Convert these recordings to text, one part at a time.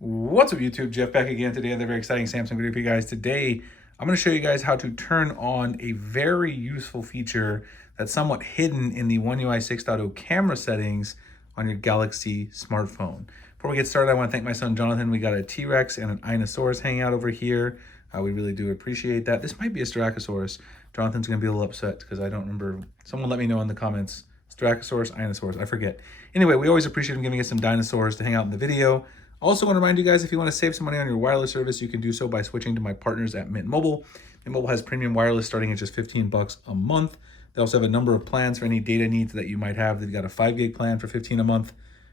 What's up YouTube, Jeff back again today. Another very exciting Samsung video for you guys. Today, I'm going to show you guys how to turn on a very useful feature that's somewhat hidden in the One UI 6.0 camera settings on your Galaxy smartphone. Before we get started, I want to thank my son Jonathan. We got a T-Rex and an Inosaurus hanging out over here. We really do appreciate that. This might be a Styracosaurus. Jonathan's going to be a little upset because I don't remember. Someone let me know in the comments. Styracosaurus, Inosaurus, I forget. Anyway, we always appreciate him giving us some dinosaurs to hang out in the video. Also want to remind you guys, if you want to save some money on your wireless service, you can do so by switching to my partners at Mint Mobile. Mint Mobile has premium wireless starting at just 15 bucks a month. They also have a number of plans for any data needs that you might have. They've got a 5 gig plan for 15 a month,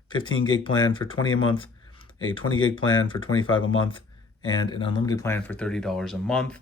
15 gig plan for 20 a month, a 20 gig plan for 25 a month, and an unlimited plan for $30 a month.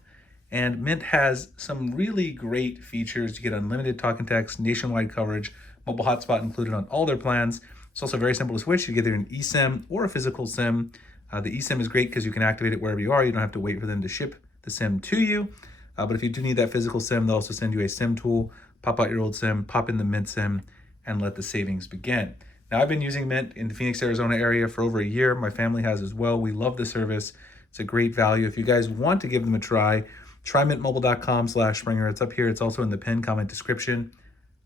And Mint has some really great features. You get unlimited talk and text, nationwide coverage, mobile hotspot included on all their plans. It's also very simple to switch. You get either an eSIM or a physical SIM. The eSIM is great because you can activate it wherever you are. You don't have to wait for them to ship the SIM to you. But if you do need that physical SIM, they'll also send you a SIM tool. Pop out your old SIM, pop in the Mint SIM, and let the savings begin. Now, I've been using Mint in the Phoenix, Arizona area for over a year. My family has as well. We love the service. It's a great value. If you guys want to give them a try mintmobile.com/Springer. It's up here. It's also in the pinned comment description.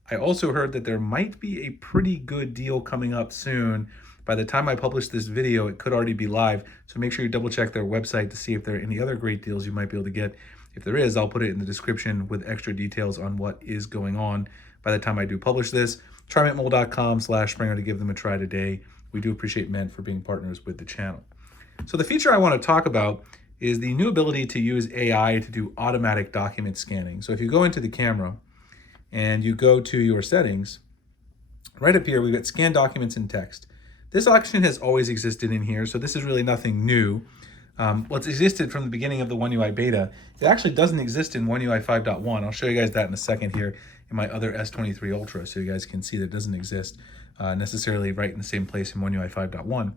I also heard that there might be a pretty good deal coming up soon. By the time I publish this video, it could already be live. So make sure you double check their website to see if there are any other great deals you might be able to get. If there is, I'll put it in the description with extra details on what is going on by the time I do publish this. Try mintmobile.com/Springer to give them a try today. We do appreciate Mint for being partners with the channel. So the feature I want to talk about is the new ability to use AI to do automatic document scanning. So if you go into the camera and you go to your settings, right up here, we've got scan documents and text. This option has always existed in here, so this is really nothing new. What's existed from the beginning of the One UI beta, it actually doesn't exist in One UI 5.1. I'll show you guys that in a second here in my other S23 Ultra, so you guys can see that it doesn't exist necessarily right in the same place in One UI 5.1.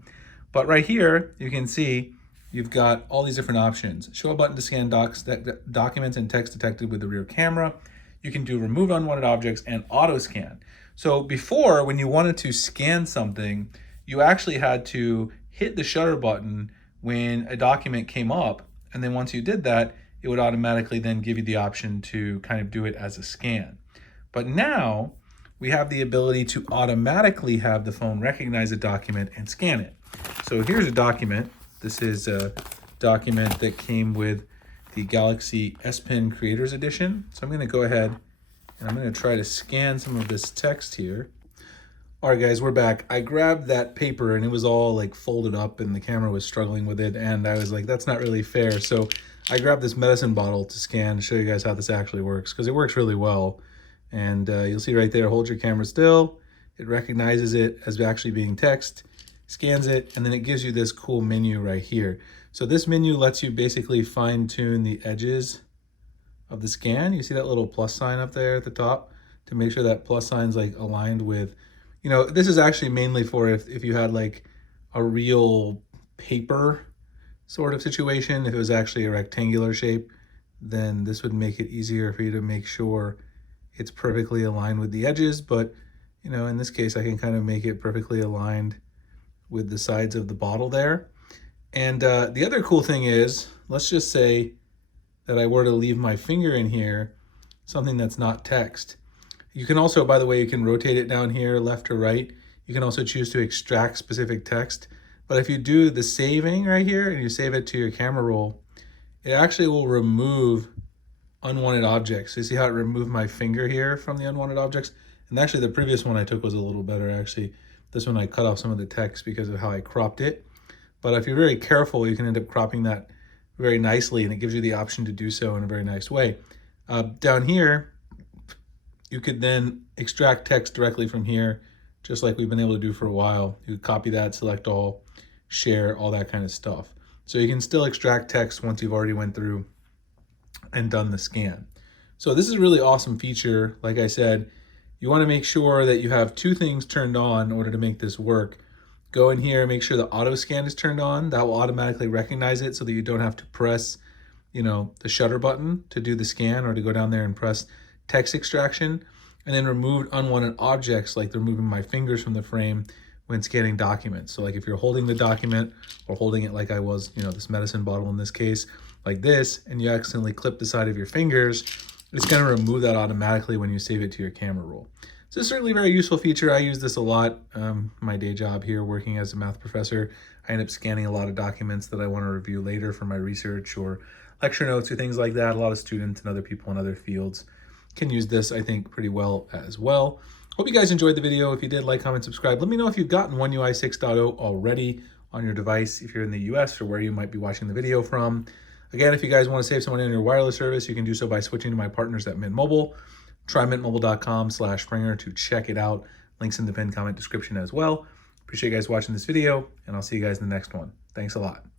But right here, you can see you've got all these different options. Show a button to scan documents and text detected with the rear camera. You can do remove unwanted objects and auto scan. So before, when you wanted to scan something, you actually had to hit the shutter button when a document came up. And then once you did that, it would automatically then give you the option to kind of do it as a scan. But now we have the ability to automatically have the phone recognize a document and scan it. So here's a document. This is a document that came with the Galaxy S Pen Creators Edition. So I'm going to go ahead and I'm going to try to scan some of this text here. All right, guys, we're back. I grabbed that paper and it was all like folded up and the camera was struggling with it. And I was like, that's not really fair. So I grabbed this medicine bottle to scan to show you guys how this actually works because it works really well. And you'll see right there, hold your camera still. It recognizes it as actually being text, scans it, and then it gives you this cool menu right here. So this menu lets you basically fine tune the edges of the scan. You see that little plus sign up there at the top to make sure that plus sign's like aligned with, this is actually mainly for if you had like a real paper sort of situation. If it was actually a rectangular shape, then this would make it easier for you to make sure it's perfectly aligned with the edges. But, in this case, I can kind of make it perfectly aligned with the sides of the bottle there. And the other cool thing is, let's just say that I were to leave my finger in here, something that's not text. You can also, by the way, you can rotate it down here, left or right. You can also choose to extract specific text. But if you do the saving right here and you save it to your camera roll, it actually will remove unwanted objects. So you see how it removed my finger here from the unwanted objects? And actually the previous one I took was a little better actually. This one I cut off some of the text because of how I cropped it. But if you're very careful, you can end up cropping that very nicely and it gives you the option to do so in a very nice way. Down here, you could then extract text directly from here, just like we've been able to do for a while. You could copy that, select all, share, all that kind of stuff. So you can still extract text once you've already went through and done the scan. So this is a really awesome feature. Like I said, you want to make sure that you have two things turned on in order to make this work. Go in here, make sure the auto scan is turned on. That will automatically recognize it so that you don't have to press, the shutter button to do the scan or to go down there and press text extraction. And then remove unwanted objects like removing my fingers from the frame when scanning documents. So like if you're holding the document or holding it like I was, you know, this medicine bottle in this case, like this, and you accidentally clip the side of your fingers, it's going to remove that automatically when you save it to your camera roll. So it's certainly a very useful feature. I use this a lot. My day job here working as a math professor, I end up scanning a lot of documents that I want to review later for my research or lecture notes or things like that. A lot of students and other people in other fields can use this, I think, pretty well as well. Hope you guys enjoyed the video. If you did, like, comment, subscribe. Let me know if you've gotten One UI 6.0 already on your device, if you're in the US or where you might be watching the video from. Again, if you guys want to save some money on your wireless service, you can do so by switching to my partners at Mint Mobile. Try mintmobile.com/Springer to check it out. Links in the pinned comment description as well. Appreciate you guys watching this video, and I'll see you guys in the next one. Thanks a lot.